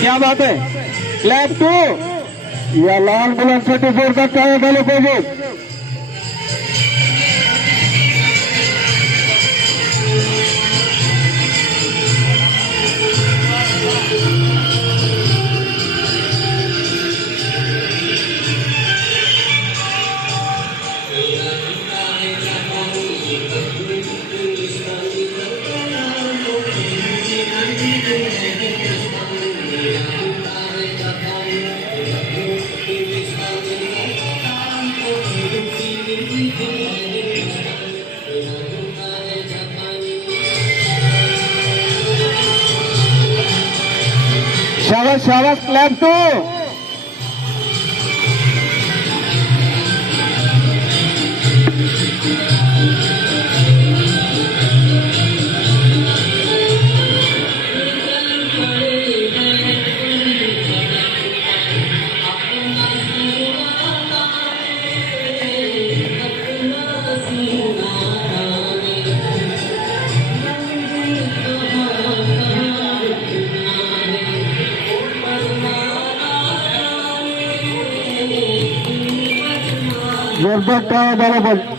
क्या बात है, क्लॅप टू या लहान मुलांसाठी जोरदार टाळ्या झाल्या पाहिजे. शाबाश शाबाश, क्लॅप टू. जोरदार टाळ्या झाल्या पाहिजे.